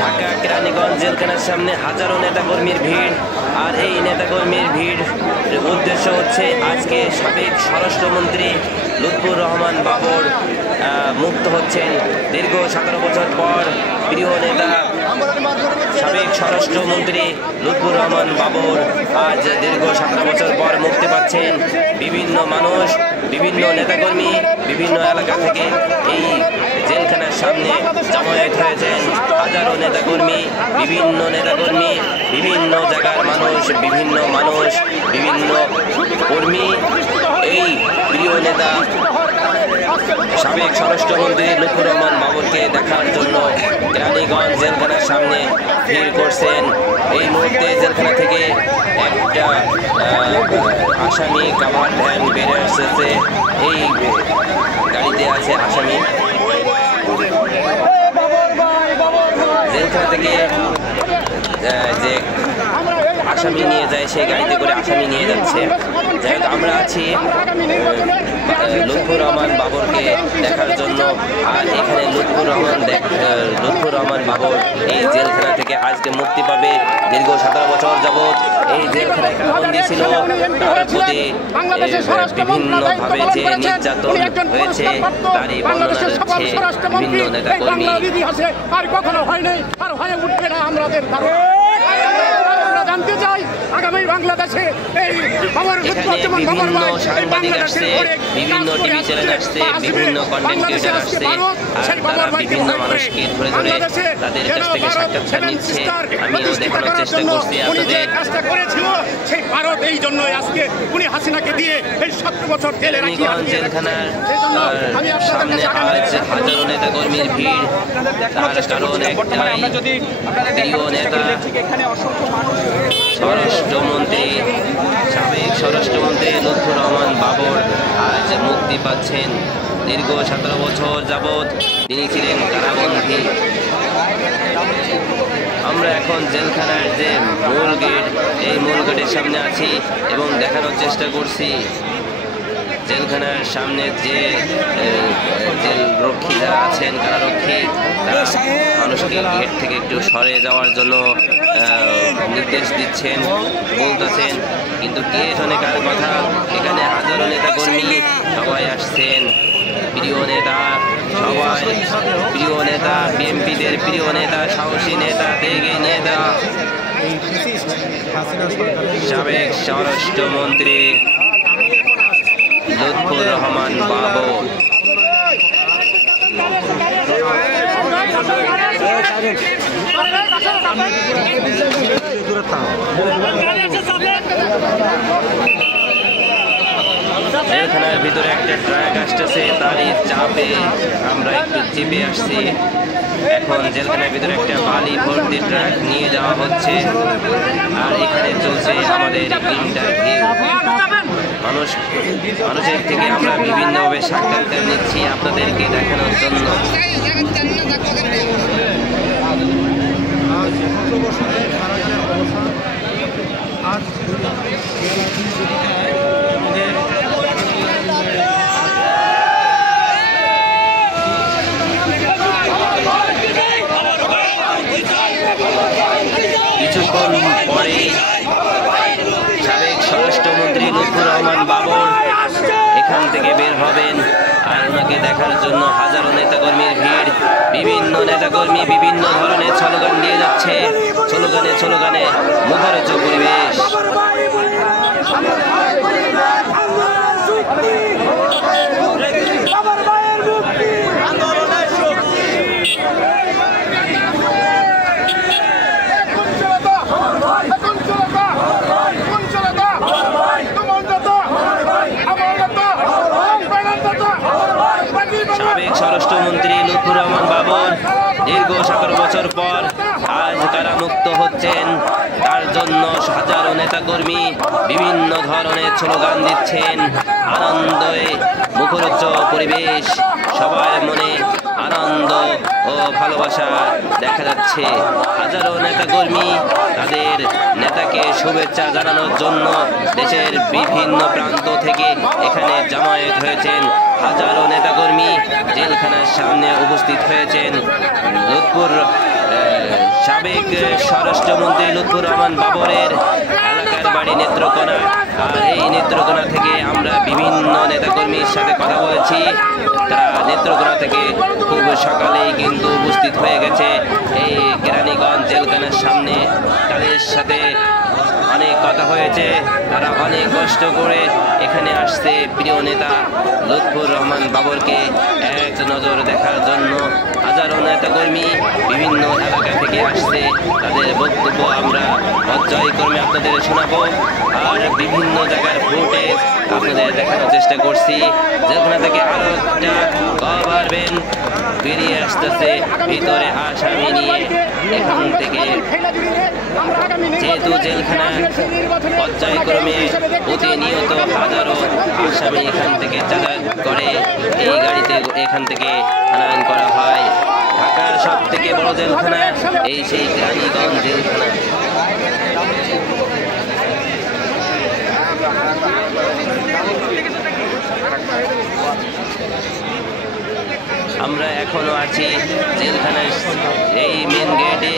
ঢাকা কেরানীগঞ্জ জেলখানার সামনে হাজারো নেতাকর্মীর ভিড়। আর এই নেতাকর্মীর ভিড় উদ্দেশ্য হচ্ছে আজকে সাবেক স্বরাষ্ট্রমন্ত্রী লুৎফুর রহমান বাবর মুক্ত হচ্ছেন দীর্ঘ 17 বছর পর। প্রিয় নেতা সাবেক স্বরাষ্ট্রমন্ত্রী লুৎফুর রহমান বাবর আজ দীর্ঘ 17 বছর পর মুক্তি পাচ্ছেন। বিভিন্ন মানুষ, বিভিন্ন নেতাকর্মী বিভিন্ন এলাকা থেকে এই জেলখানার সামনে জমায়েত হয়েছেন। হাজারো নেতাকর্মী, বিভিন্ন জায়গার মানুষ, বিভিন্ন কর্মী এই প্রিয় নেতা সাবেক স্বরাষ্ট্রমন্ত্রী লুৎফুর রহমান বাবরকে দেখার জন্য কেরানীগঞ্জ জেলখানার সামনে ভিড় করছেন। এই মুহূর্তে জেলখানা থেকে একটা আসামি কাভার্ড ভ্যান বেড়ে এসেছে। এই গাড়িতে আছে আসামি। জেলখানা থেকে যে আসামি নিয়ে যায় সেই গাড়িতে করে আসামি নিয়ে যাচ্ছে। যাই হোক, আমরা আছি লুৎফুর রহমান বাবরকে দেখার জন্য। আর এখানে লুৎফুর রহমান বাবর এই জেলখানা থেকে আজকে মুক্তি পাবে। দীর্ঘ 17 বছর যাবৎ এই জেলখানায় বন্দী ছিল। তার প্রতি বিভিন্নভাবে যে নির্যাতন হয়েছে তারই বর্ণনা দিচ্ছে বিভিন্ন নেতাকর্মী। আর কখনো হয় নাই, আর হয়ে উঠবে না। আমাদের জানতে চাই আগামী বাংলাদেশে এই বিভিন্ন সাংবাদিক আসছে, বিভিন্ন টিভি চ্যানেল আসছে, বিভিন্ন কন্টেন্ট ক্রিয়েটর আসছে। আর তারা বিভিন্ন মানুষকে ধরে ধরে তাদের কাছ থেকে সাক্ষাৎকার নিচ্ছে। আমিও দেখানোর চেষ্টা করছি আপনাদের। সেই ভারত এই জন্য আজকে উনি হাসিনাকে দিয়ে এই 17 বছর জেলে কেরানীগঞ্জ জেলখানার সামনে আজ হাজারো নেতাকর্মীর ভিড়। তার কারণ একটাই, প্রিয় নেতা সাবেক স্বরাষ্ট্রমন্ত্রী লুৎফুর রহমান বাবর আজ মুক্তি পাচ্ছেন। দীর্ঘ 17 বছর যাবৎ তিনি ছিলেন কারাবন্দী। আমরা এখন জেলখানার যে মূল গেট, এই মূল গেটের সামনে আছি এবং দেখানোর চেষ্টা করছি জেলখানার সামনে যে জেলরক্ষী যারা আছেন, কারারক্ষী, তারা মানুষকে গেট থেকে একটু সরে যাওয়ার জন্য নির্দেশ দিচ্ছেন, বলতেছেন। কিন্তু কে শোনে কার কথা? এখানে হাজারো নেতাকর্মী সবাই আসছেন। প্রিয় নেতা বিএনপিদের প্রিয় নেতা, সাহসী নেতা, ত্যাগী নেতা, সাবেক স্বরাষ্ট্রমন্ত্রী লুৎফুর রহমান বাবর। জেলখানার ভিতরে একটা ট্রাক আসতেছে, তারই চাপে আমরা একটু চেপে আসছি। এখন জেলখানার ভিতরে একটা বালি ভর্তি ট্রাক নিয়ে যাওয়া হচ্ছে। আর এখানে চলছে আমাদের ইন্টারভিউ। মানুষের থেকে আমরা বিভিন্নভাবে সাক্ষাৎকার নিচ্ছি আপনাদেরকে দেখানোর জন্য। কিছুক্ষণ পরে সাবেক স্বরাষ্ট্রমন্ত্রী লুৎফুর রহমান বাবর এখান থেকে বের হবেন। আর ওনাকে দেখার জন্য হাজারো নেতাকর্মীর ভিড়। বিভিন্ন নেতাকর্মী বিভিন্ন ধরনের স্লোগান দিয়ে যাচ্ছে। স্লোগানে মুখরোচক পরিবেশ। সাবেক স্বরাষ্ট্রমন্ত্রী লুৎফুর রহমান বাবর দীর্ঘ 17 বছর পর আজ কারামুক্ত হচ্ছেন। তার জন্য হাজারো নেতাকর্মী বিভিন্ন ধরনের স্লোগান দিচ্ছেন। আনন্দে মুখরোচক পরিবেশ, সবার মনে আনন্দ ও ভালোবাসা দেখা যাচ্ছে। হাজারো নেতাকর্মী তাদের নেতাকে শুভেচ্ছা জানানোর জন্য দেশের বিভিন্ন প্রান্ত থেকে এখানে জমায়েত হয়েছেন। হাজারো নেতাকর্মী জেলখানার সামনে উপস্থিত হয়েছেন। লুৎফুর সাবেক স্বরাষ্ট্রমন্ত্রী লুৎফুর রহমান বাবরের এলাকার বাড়ি নেত্রকোনা। আর এই নেত্রকোনা থেকে আমরা বিভিন্ন নেতাকর্মীর সাথে কথা বলেছি। তারা নেত্রকোনা থেকে খুব সকালেই কিন্তু উপস্থিত হয়ে গেছে এই কেরানীগঞ্জ জেলখানার সামনে। তাদের সাথে অনেক কথা হয়েছে, তারা অনেক কষ্ট করে এখানে আসছে প্রিয় নেতা লুৎফুর রহমান বাবরকে এক নজর দেখার জন্য। হাজারো নেতাকর্মী বিভিন্ন এলাকা থেকে আসছে, তাদের বক্তব্য আমরা পর্যায়ক্রমে আপনাদের শোনাবো। আর বিভিন্ন জায়গার ফুটেজ আপনাদের দেখানোর চেষ্টা করছি। যেখানে থেকে আরো একটা গভর্নমেন্ট বেরিয়ে আসতেছে ভিতরে আসামি নিয়ে। এখান থেকে যেহেতু জেলখানা পর্যায়ক্রমে প্রতিনিয়ত হাজারো আসামি এখান থেকে যাতায়াত করে, এই গাড়িতে এখান থেকে আনয়ন করা হয়। ঢাকার সব থেকে বড় জেলখানা এই সেই কেরানীগঞ্জ জেলখানা। আমরা এখনো আছি জেলখানার এই মেন গেটে।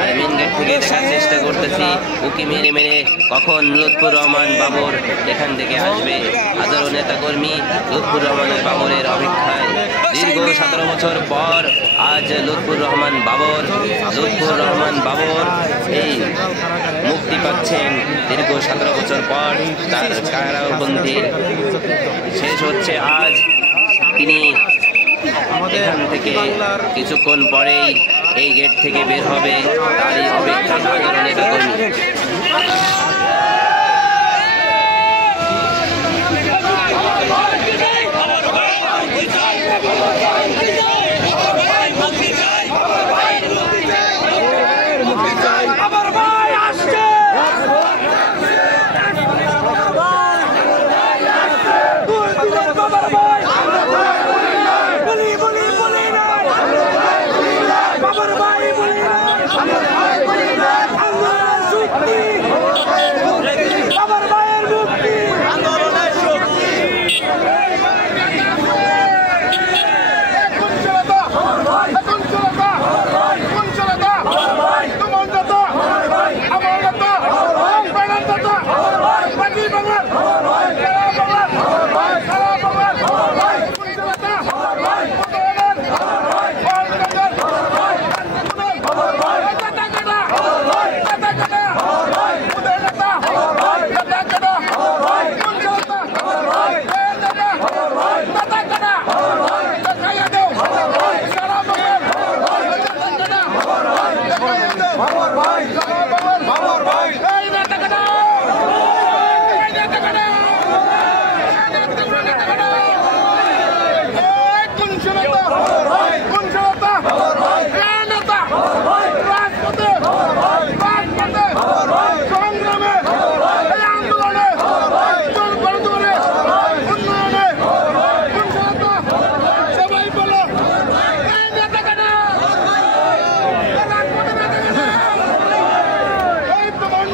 আর মেন গেট থেকে দেখার চেষ্টা করতেছি উকি মেরে মেরে কখন লুৎফুর রহমান বাবর এখান থেকে আসবে। হাজারো নেতাকর্মী লুৎফুর রহমান বাবরের অপেক্ষায়। দীর্ঘ 17 বছর পর আজ লুৎফুর রহমান বাবর এই মুক্তি পাচ্ছেন। দীর্ঘ 17 বছর পর তার কারাবন্দী শেষ হচ্ছে আজ। তিনি এখান থেকে কিছুক্ষণ পরেই এই গেট থেকে বের হবে, তারই অপেক্ষায় হাজারো নেতাকর্মী।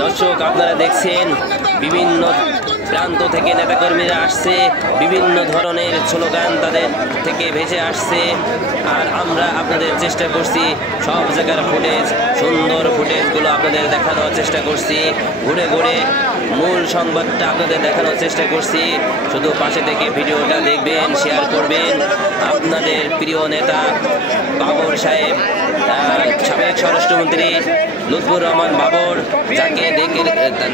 দর্শক, আপনারা দেখছেন বিভিন্ন প্রান্ত থেকে নেতাকর্মীরা আসছে, বিভিন্ন ধরনের স্লোগান তাদের থেকে ভেসে আসছে। আর আমরা আপনাদের চেষ্টা করছি সব জায়গার ফুটেজ, সুন্দর ফুটেজগুলো আপনাদের দেখানোর চেষ্টা করছি। ঘুরে ঘুরে মূল সংবাদটা আপনাদের দেখানোর চেষ্টা করছি। শুধু পাশে থেকে ভিডিওটা দেখবেন, শেয়ার করবেন। আপনাদের প্রিয় নেতা বাবর সাহেব, সাবেক স্বরাষ্ট্রমন্ত্রী লুৎফুর রহমান বাবর, যাকে দেখে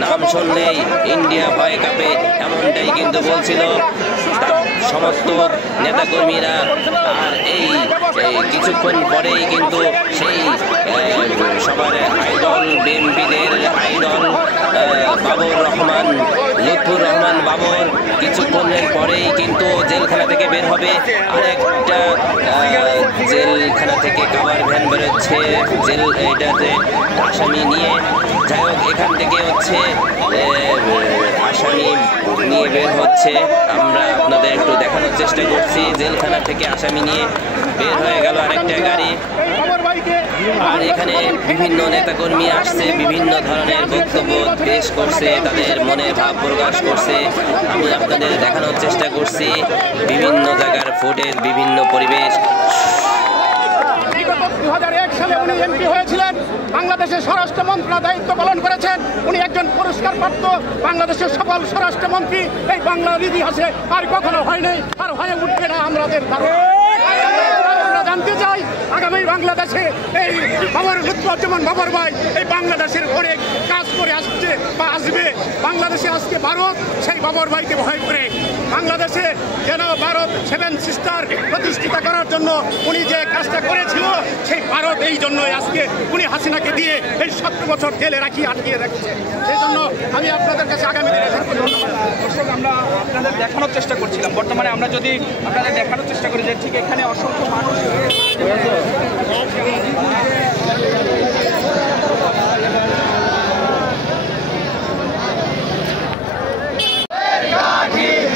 নাম শুনলেই ইন্ডিয়া ভয় কাঁপে, এমনটাই কিন্তু বলছিল সমর্থক নেতাকর্মীরা। আর এই কিছুক্ষণ পরেই কিন্তু সেই সবার আইডল, বিএনপিদের আইডল লুৎফুর রহমান বাবর কিছুক্ষণের পরেই কিন্তু জেলখানা থেকে বের হবে। আরেকটা জেলখানা থেকে কাভার ভ্যান বেরোচ্ছে এটাতে আসামি নিয়ে। যাই হোক, এখান থেকে হচ্ছে আসামি নিয়ে বের হচ্ছে। আমরা আপনাদের একটু দেখানোর চেষ্টা করছি। জেলখানা থেকে আসামি নিয়ে বের হয়ে গেল আরেকটা গাড়ি। আর এখানে বিভিন্ন নেতাকর্মী আসছে, বিভিন্ন ধরনের বক্তব্য পেশ করছে, তাদের মনের ভাব প্রকাশ করছে। আমি আপনাদের দেখানোর চেষ্টা করছি বিভিন্ন জায়গার ফুটেজ, বিভিন্ন পরিবেশ। বিগত 2001 সালে উনি এমপি হয়েছিলেন, বাংলাদেশের স্বরাষ্ট্র মন্ত্রণালয়ের দায়িত্ব পালন করেছেন। উনি একজন পুরস্কারপ্রাপ্ত বাংলাদেশের সফল স্বরাষ্ট্রমন্ত্রী। এই বাংলার ইতিহাসে আর কখনো হয়নি, আর হয়ে উঠবে না আমাদের ধারণা। আমরা জানতে চাই আগামী বাংলাদেশে এই লুৎফুজ্জামান বাবর ভাই এই বাংলাদেশের অনেক কাজ করে আসছে বা আসবে। বাংলাদেশে আজকে ভারত সেই বাবর ভাইকে ভয় করে বাংলাদেশে যেন ভারত 7 সিস্টার প্রতিষ্ঠিত করার জন্য উনি যে কাজটা করেছিল, সেই ভারত এই জন্যই আজকে উনি হাসিনাকে দিয়ে এই 17 বছর জেলে আটকিয়ে রাখছে। সেই জন্য আমি আপনাদের কাছে আগামী দিনে ধন্যবাদ। দর্শক, আমরা আপনাদের দেখানোর চেষ্টা করছিলাম, বর্তমানে আমরা যদি আপনাদের দেখানোর চেষ্টা করি যে ঠিক এখানে অসংখ্য মানুষ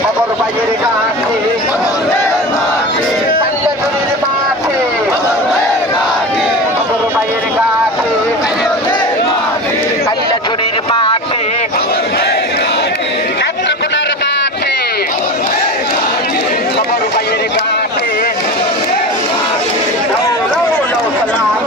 বাবর ভাইয়ের কাছে বাবর ভাইয়ের কাছে কাল্লাচুরির মাঠে কান্নাকুনার মাঠে বাবর ভাইয়ের কাছে সালাম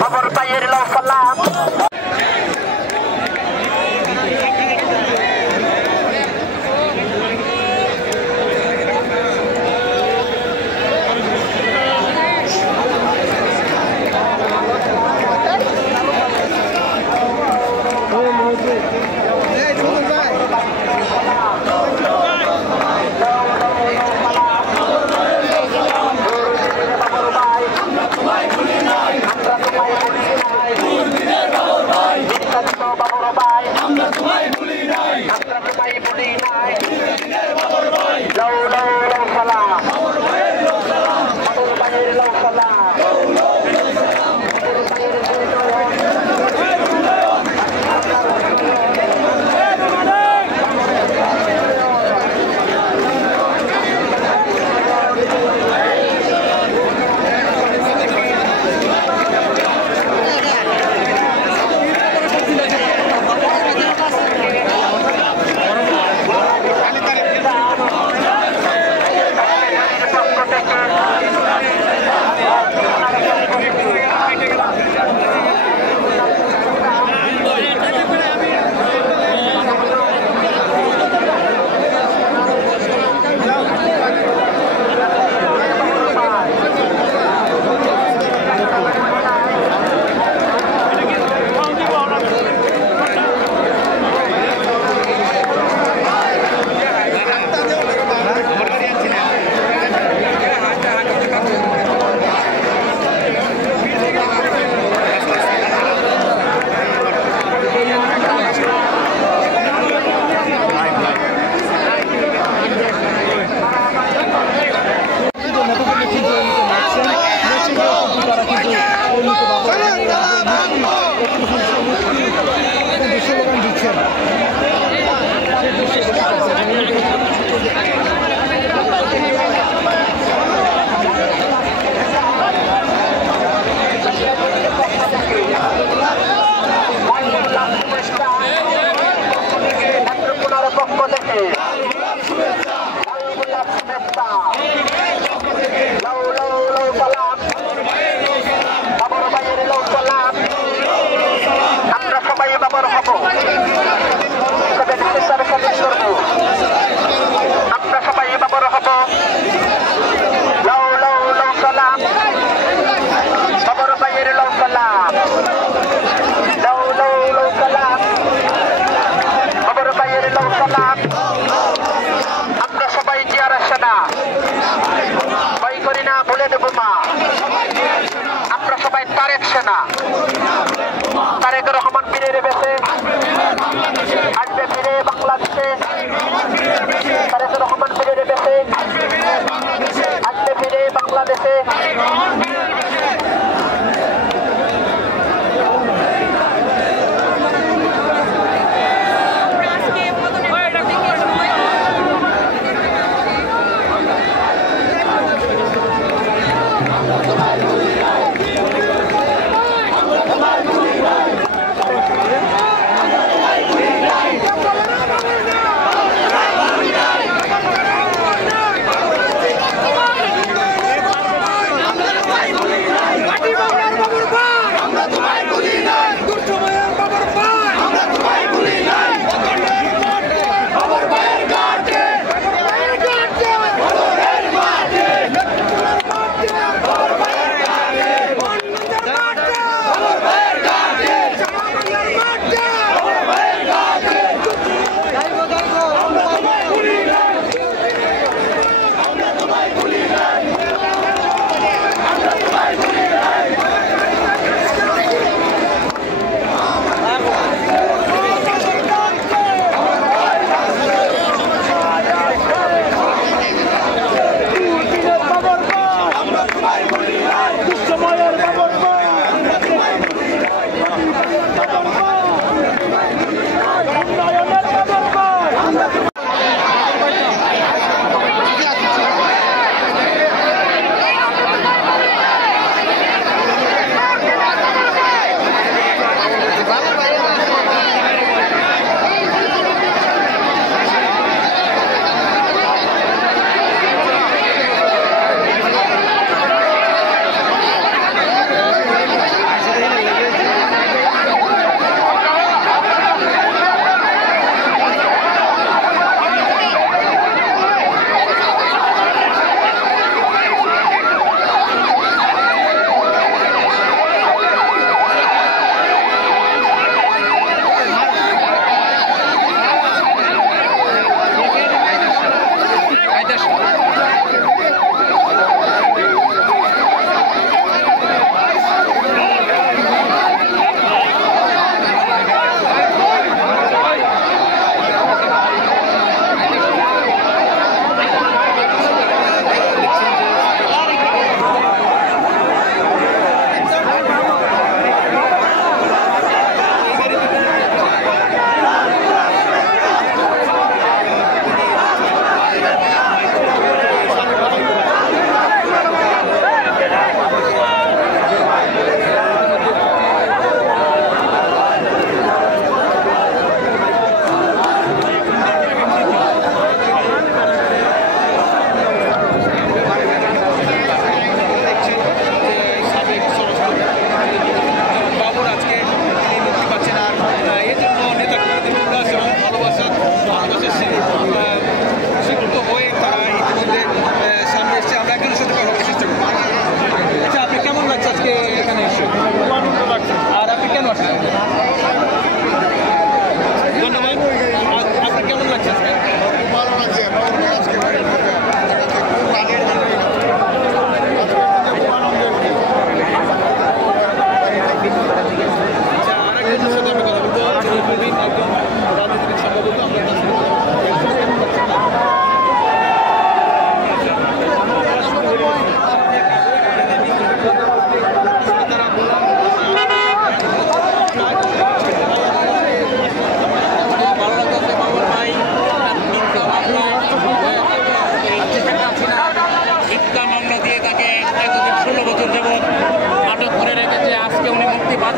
বাবর ভাইয়ের লাল সালাম তারেক রহমান ফিরে বেঁচে আসবে ফিরে বাংলাদেশে তারেক রহমান ফিরে বেঁচে আসবে ফিরে বাংলাদেশে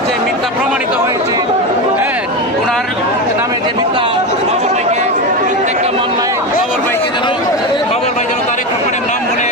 যে মিথ্যা প্রমাণিত হয়েছে, হ্যাঁ, ওনার নামে যে মিথ্যা, বাবর ভাইকে প্রত্যেকটা মামলায় বাবর ভাই যেন তারেক রহমানের নাম বলে